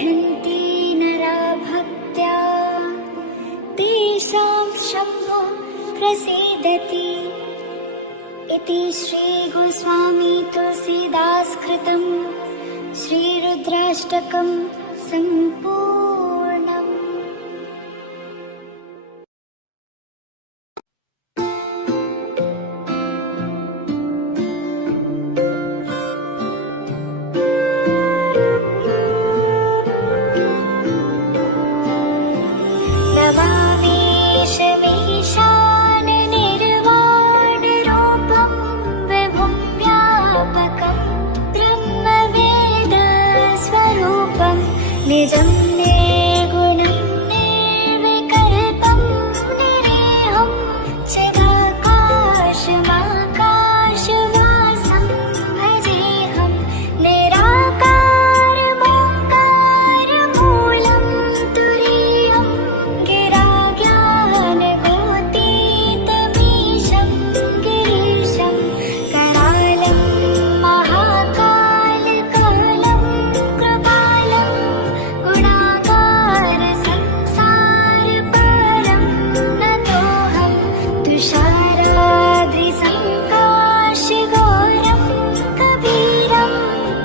पठन्ति नरा भक्त्या तेषां शम्भो प्रसीदति इति श्रीगोस्वामी तुलसीदास कृतं श्रीरुद्राष्टकं सम्पूर्णम्। निजं निर्गुणं निर्विकल्पं निरीहं चिदाकाशमाकाशवासं भजेऽहं निराकारमोङ्कारमूलं तुरीयं गिराज्ञानगोतीतमीशं गिरीशं करालं महाकालकालं कृपालं गुणाकार संसारपारं नतोऽहं तुषाराद्रिसङ्काशगौरं कबीरं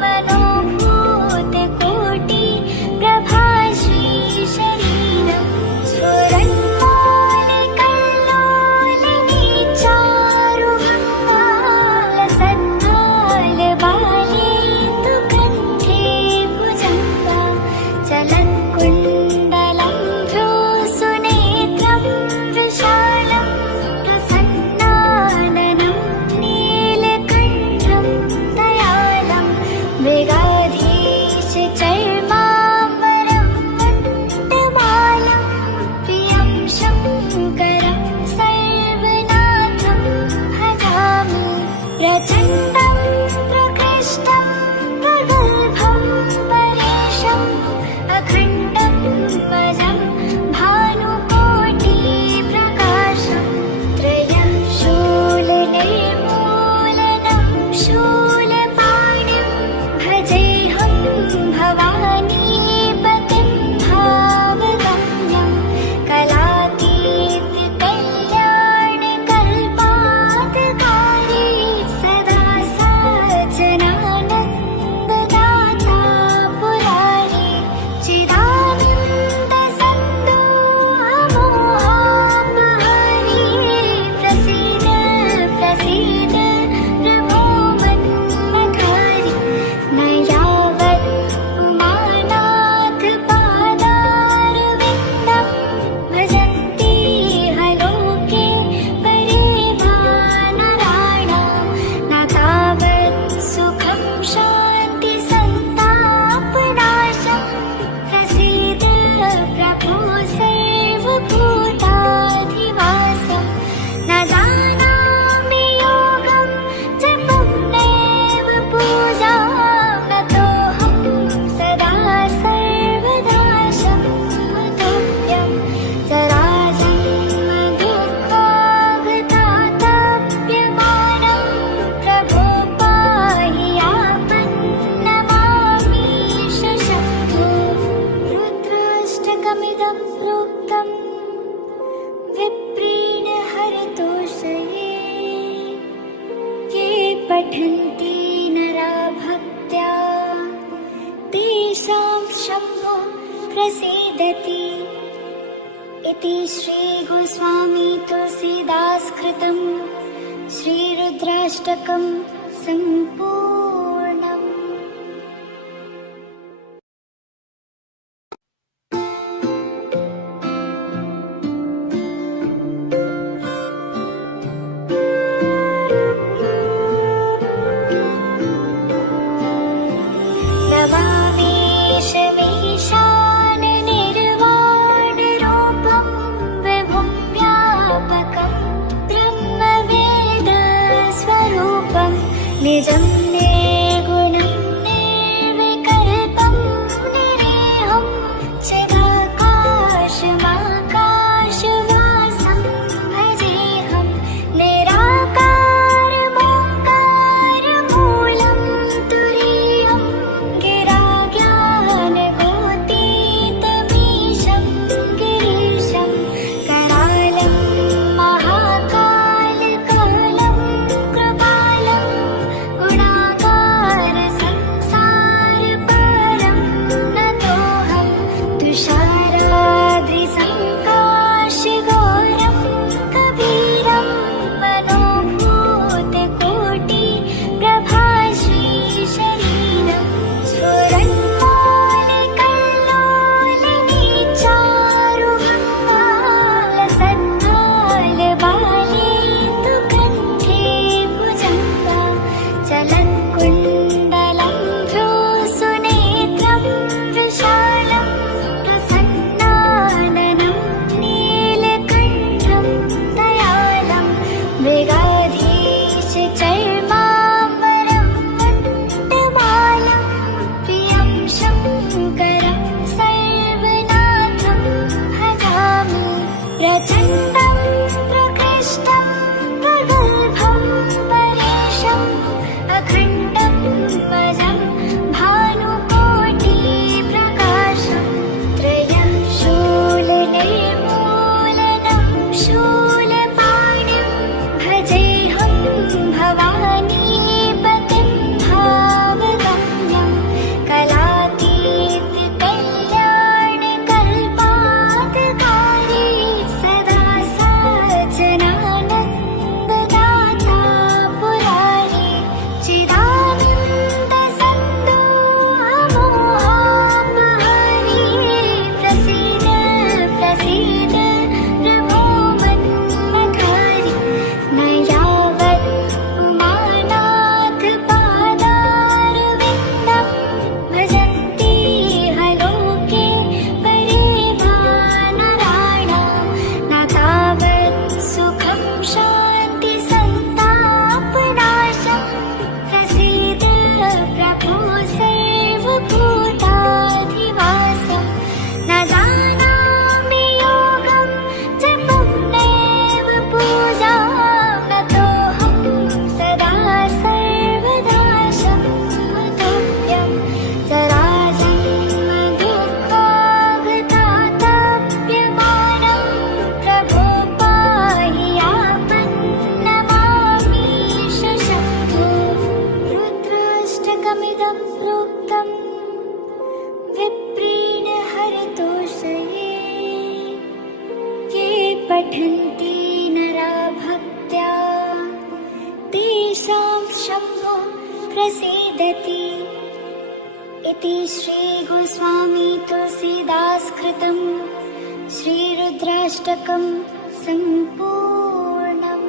मनोभूतकोटिप्रभाश्रीशरीरं स्फुरन्मौलिकल्लोलिनीचारुमङ्गालसद्भालबाले तु कण्ठे भुजङ्गा चलत्कुण्डलं भ्रूसुनेत्रं विशालं प्रसन्नाननं नीलकण्ठं दयालं मृगाधीशचर्माम्बरं वन्दमालं प्रियं शङ्करं सर्वनाथं भजामि प्रचण्डं प्रकृष्टं प्रगल्भं परेशम् अखण्डं वजं भानुकोटिप्रकाशं त्रयं शूलनिर्मूलनं शूलपाणिं भजेऽहं भवानीपतिं भावगम्यं कलातीतकल्याणकल्पान्तकारी सदा सज्जनानन्ददाता पुरारी चिदानन्दसन्दोहमोहापहारी प्रसीद प्रसीद प्रभो मन्मथारी न यावत् उमानाथपादारविन्दं भजन्ति हलोके परिभानराणां न तावत् सुखं शान्तिसन्तापनाशं प्रसीद प्रभो सर्वभूताधिवासं न जानामि योगं जपं नैव पूजां नतोऽहं सदा सर्वदा शम्भुतुभ्यं जराजन्मदुःखागतातप्यमानं प्रभो पाहि आपन्नमामीश शम्भो। रुद्राष्टकमिदं प्रोक्तं विप्रेण हरतोषये ये पठन्ति नरा भक्त्या तेषां शम्भो प्रसीदति इति श्रीगोस्वामी तुलसीदास कृतं श्रीरुद्राष्टकं सम्पूर्णम्। नवामीशमीशाननिर्वाणरूपं विभुं व्यापकं ब्रह्मवेदस्वरूपं निजं षष्टकमिदं प्रोक्तं विप्रेण हरतोषये ये पठन्ति नरा भक्त्या तेषां शम्भो प्रसीदति इति श्रीगोस्वामी तुलसीदास कृतं श्रीरुद्राष्टकं सम्पूर्णम्।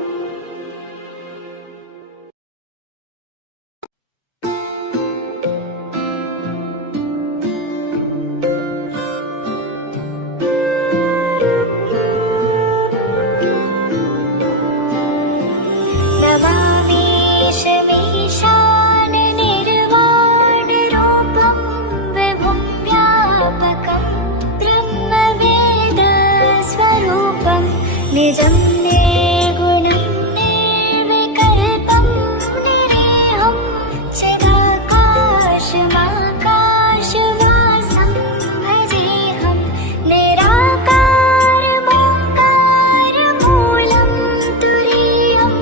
निर्वाणरूपं विभुं व्यापकं ब्रह्मवेदस्वरूपं निजं निर्गुणं निर्विकल्पं निरेहं चिदाकाशमाकाशवासं भजेऽहं निराकारमोङ्कारमूलं तुरीयं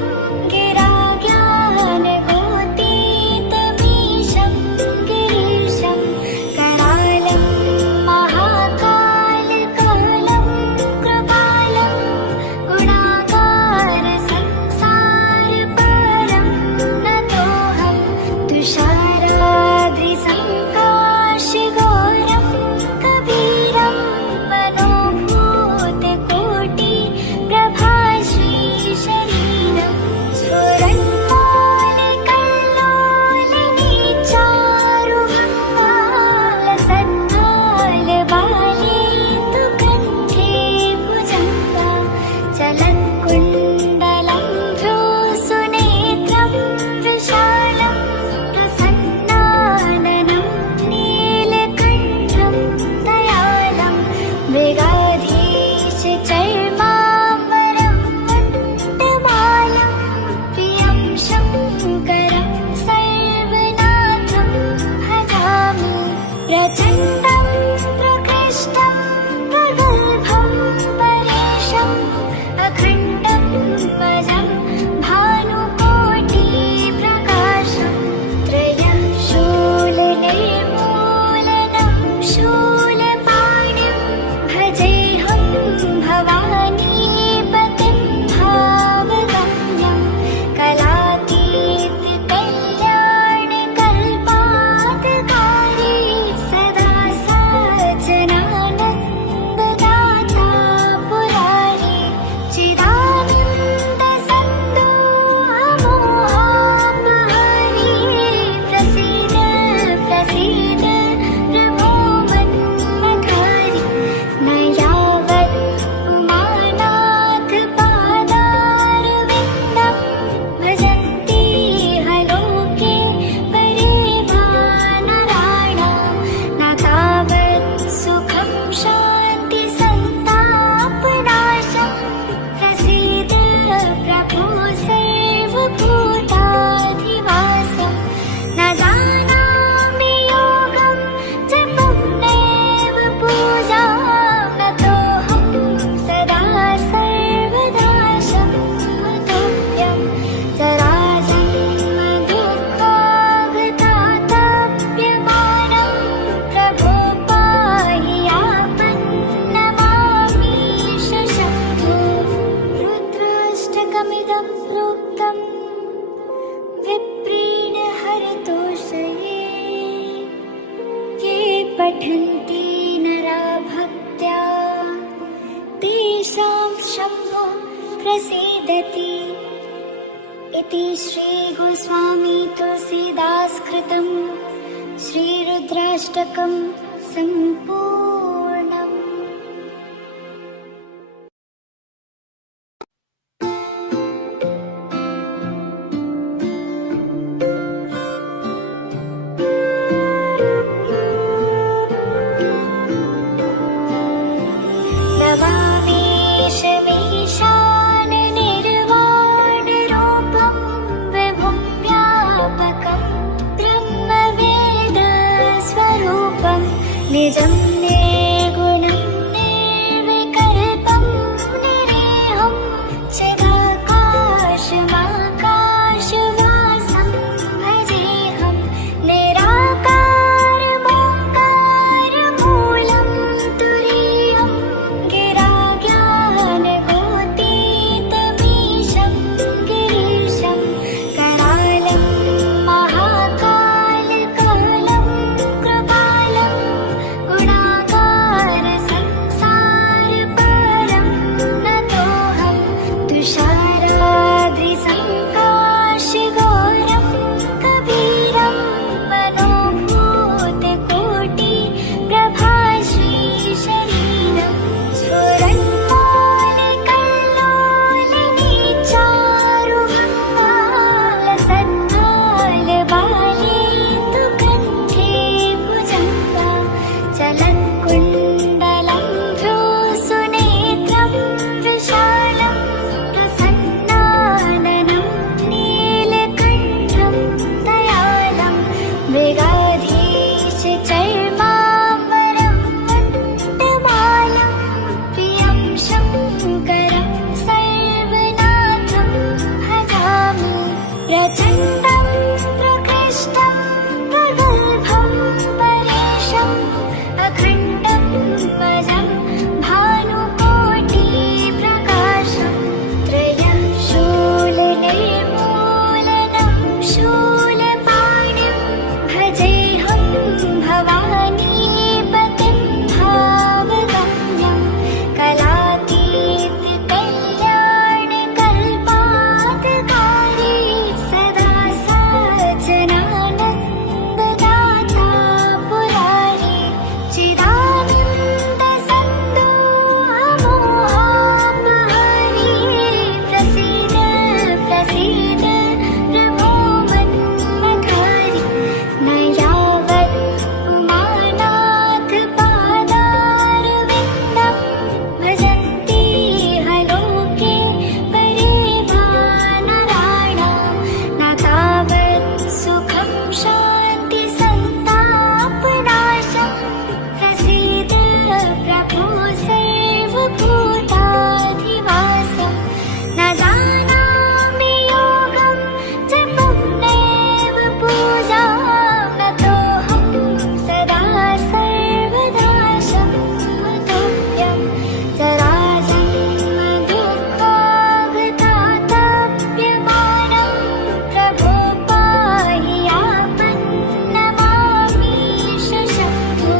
गिराज्ञानगोतीतमीशं गिरीशं करालं महाकालकालं कृपालं गुणाकारसंसारपारं नतोऽहं तुषाराद्रिसङ्काशगौरं कबीरं मनोभूतकोटिप्रभाश्रीशरीरं स्फुरन्मौलिकल्लोलिनी चारुमङ्गालसद्भालबाले तु कण्ठे भुजङ्गा चलत्कुण्डलं भ्रूसुनेत्रं विशालं प्रसन्नाननं नीलकण्ठं दयालं मृगाधीशचर्माम्बरं वन्दमालं प्रियं शङ्करं सर्वनाथं भजामि प्रचण्डं प्रकृष्टं प्रगल्भं परेशम् अखण्डं वजं भानुकोटिप्रकाशं त्रयं शूलनिर्मूलनं शूलपाणिं भजेऽहं भवानीपतिं भावगम्यं कलातीतकल्याणकल्पान्तकारी सदा सज्जनानन्ददाता पुरारी चिदानन्दसन्दोहमोहापहारी प्रसीद प्रसीद प्रभो मन्मथारी न यावत् उमानाथपादारविन्दं भजन्ति हलोके परिभानराणां न तावत् सुखं शान्तिसन्तापनाशं प्रसीद प्रभो सर्वभूताधिवासं न जानामि योगं जपं नैव पूजां नतोऽहं सदा सर्वदा शम्भुतुभ्यं जराजन्मदुःखागतातप्यमानं प्रभो पाहि आपन्नमामीश शम्भो। रुद्राष्टकमिदं प्रोक्तं विप्रेण हरतोषये ये पठन्ति नरा भक्त्या तेषां शम्भो प्रसीदति इति श्रीगोस्वामी तुलसीदास कृतं श्रीरुद्राष्टकं सम्पूर्णम्। नवामीशमीशाननिर्वाणरूपं विभुं व्यापकं ब्रह्मवेदस्वरूपं निजं निर्गुणं निर्विकल्पं निरेहं चिदाकाशमाकाशवासं भजेऽहं निरा मृगाधीश चर्माम्बरं वन्दमालं प्रियं शङ्करं सर्वनाथं भजामि प्रचण्डं प्रकृष्टं प्रगल्भं परेशम् अखण्डं मजं भानुकोटिप्रकाशं त्रयं शूलनिर्मूलनं शूलपाणिं भजेऽहं भवानीपतिं भावगम्यं कलातीतकल्याणकल्पान्तकारी सदा सज्जनानन्ददाता पुरारी चिदानन्दसन्दोहमोहापहारी प्रसीद प्रसीद प्रभो मन्मथारी न यावत् उमानाथपादारविन्दं भजन्ति हलोके परिवानराणां न तावत् सुखं शान्तिसन्तापनाशं प्रसीद प्रभो सर्वभूताधिवासं न जानामि योगं जपं नैव पूजां नतोऽहं सदा सर्वदा शम्भुतुभ्यं जराजन्मदुःखागतातप्यमानं प्रभो पाहि आपन्नमामीश शम्भो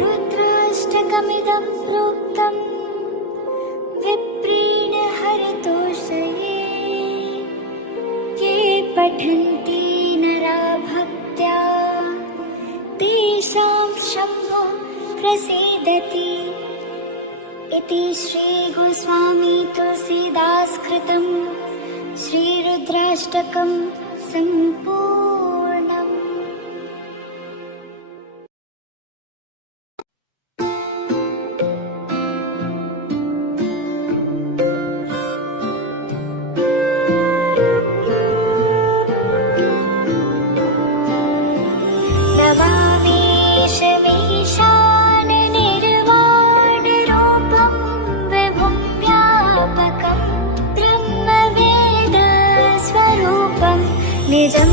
रुद्राष्टकमिदं प्रोक्तं विप्रेण हरतोषये ये पठन्ति नरा भक्त्या तेषां शम्भो प्रसीदति इति श्रीगोस्वामी तुलसीदासकृतं श्रीरुद्राष्टकं सम्पूर्णम्। नवामीशमीशाननिर्वाणरूपं विभुं व्यापकं ब्रह्मवेदस्वरूपं निजं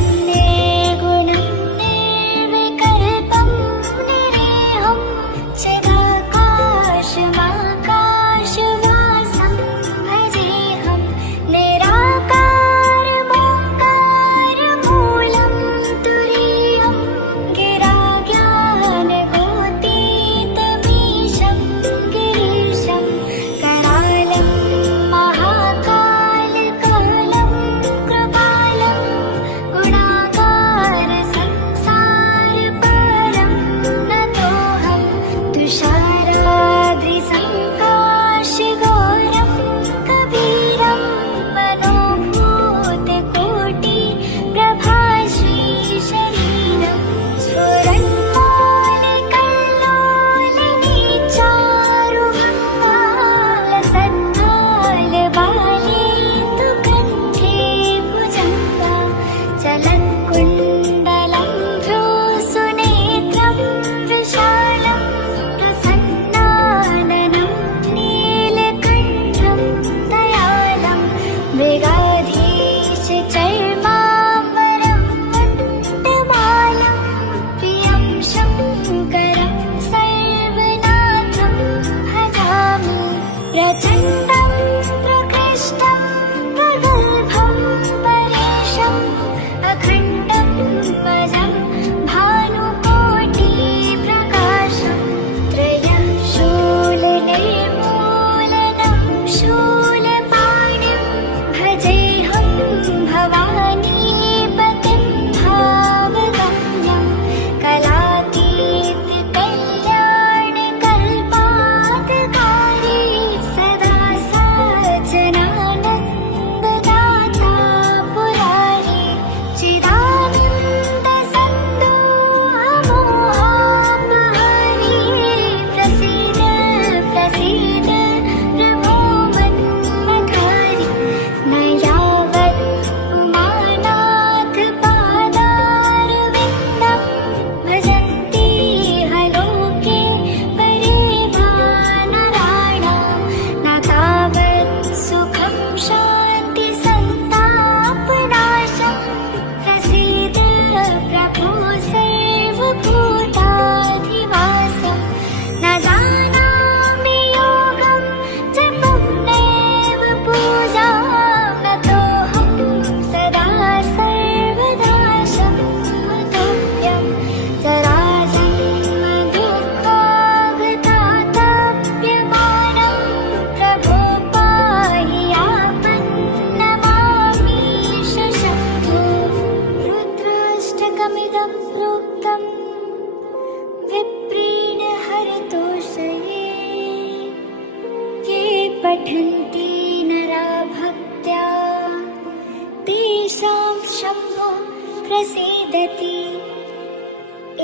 प्रोक्तं विप्रेण हरतोषये ये पठन्ति नरा भक्त्या तेषां शम्भो प्रसीदति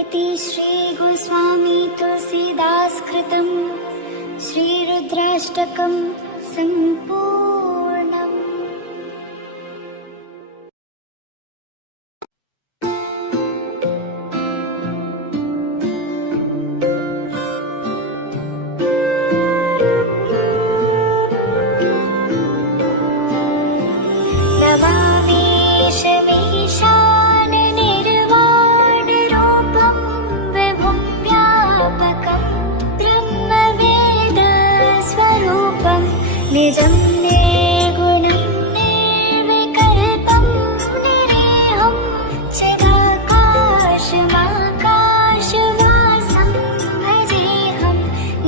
इति श्रीगोस्वामी तुलसीदास कृतं श्रीरुद्राष्टकं सम्पूर्णम्। नवामीशमीशाननिर्वाणरूपं विभुं व्यापकं ब्रह्मवेदस्वरूपं निजं निर्गुणं निर्विकल्पं निरीहं चिदाकाशमाकाशवासं भजेऽहं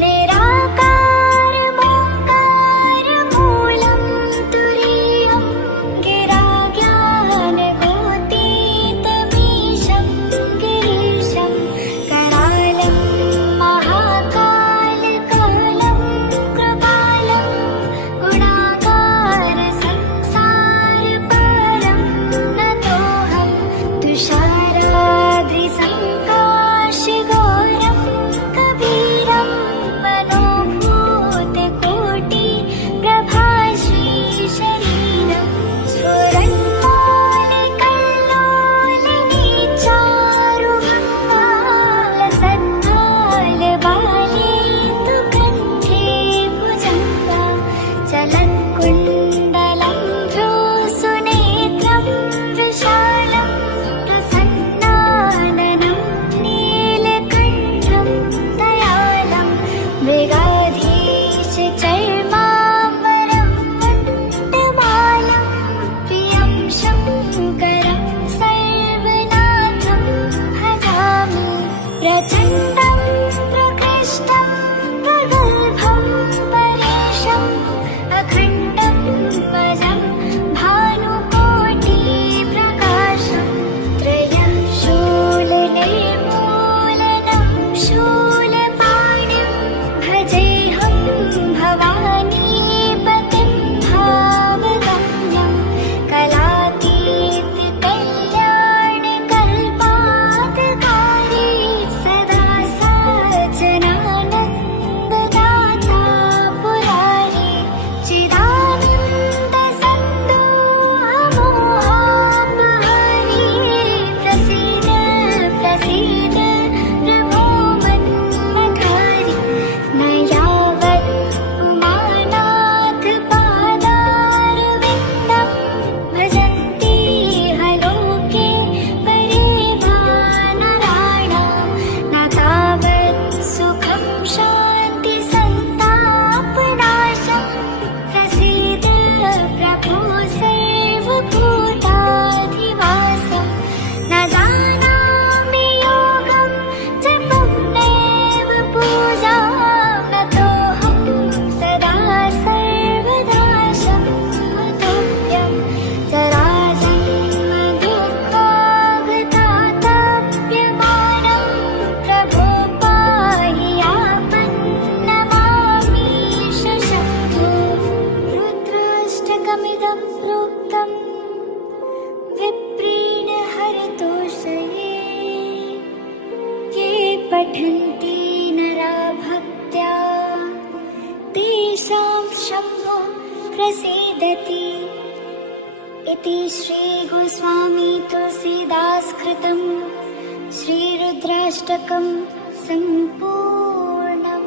निराकारमोङ्कारमूलं तुरीयं गिराज्ञानगोतीतमीशं गिरीशं करालं महाकालकालं कृपालं गुणाकारसंसारपारं नतोऽहं तुषाराद्रिसङ्काशगौरं कबीरं मनोभूतकोटिप्रभाश्रीशरीरं स्फुरन्मौलिकल्लोलिनीचारुमङ्गालसद्भालबाले तु कण्ठे भुजङ्गा चलत्कुण्डलं भ्रूसुनेत्रं विशालं प्रसन्नाननं नीलकण्ठं दयालं मृगाधीशचर्माम्बरं वन्दमालं प्रियं शङ्करं सर्वनाथं भजामि प्रचण्डं प्रकृष्टं प्रगल्भं परेशम् अखण्डं वजं भानुकोटिप्रकाशं त्रयं शूलनिर्मूलनं शूलपाणिं भजेऽहं भवानीपतिं भावगम्यं कलातीतकल्याणकल्पान्तकारी सदा सज्जनानन्ददाता पुरारी चिदानन्दसन्दोहमोहापहारी प्रसीद प्रसीद प्रभो मन्मथारी न यावत् उमानाथपादारविन्दं भजन्ति हलोके परिभानराणां न तावत् सुखं शान्तिसन्तापनाशं प्रसीद प्रभो सर्वभूताधिवासं न जानामि योगं जपं नैव पूजां नतोऽहं सदा सर्वदा शम्भुतुभ्यं जराजन्मदुःखागतातप्यमानं प्रभो पाहि आपन्नमामीश शम्भो रुद्राष्टकमिदं प्रोक्तं विप्रेण हरतोषये ये पठन्ति नरा भक्त्या तेषां शम्भो प्रसीदति इति श्रीगोस्वामी तुलसीदास कृतं श्रीरुद्राष्टकं सम्पूर्णम्।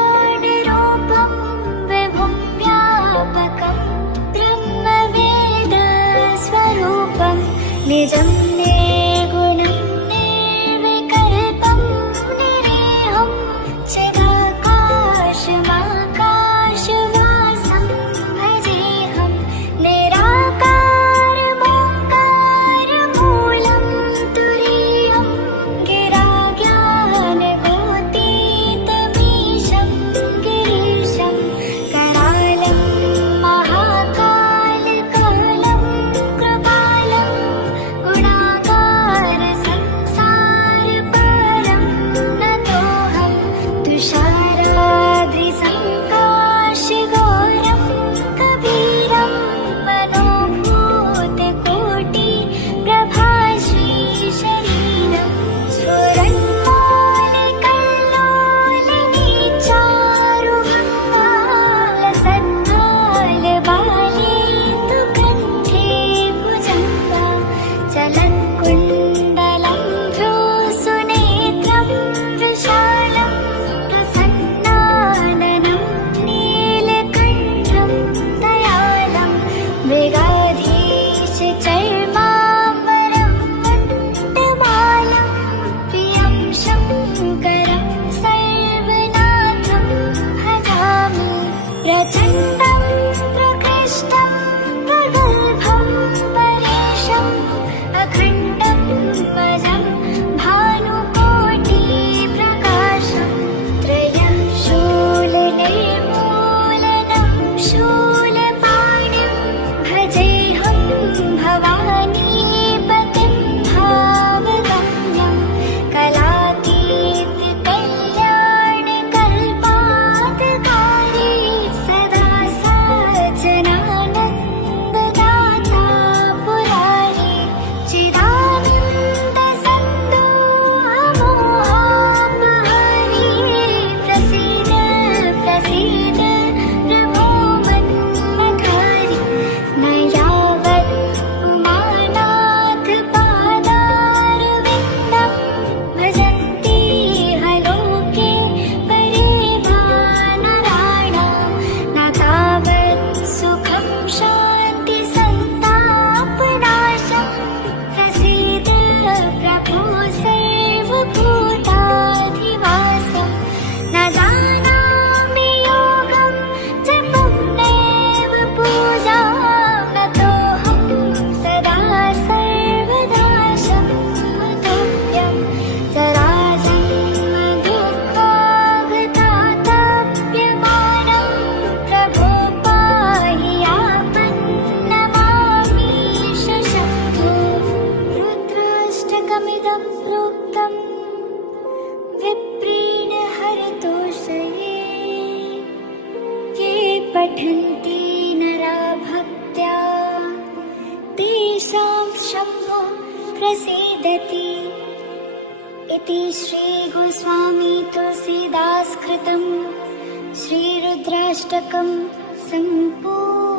नवामीशमीशाननिर्वाणरूपं विभुं व्यापकं ब्रह्मवेदस्वरूपं निजं निर्गुणं निर्विकल्पं निरीहं चिदाकाशमाकाशवासं भजेऽहं निराकार तेषां शम्भो प्रसीदति इति श्रीगोस्वामी तुलसीदास कृतं श्रीरुद्राष्टकं सम्पूर्णम्।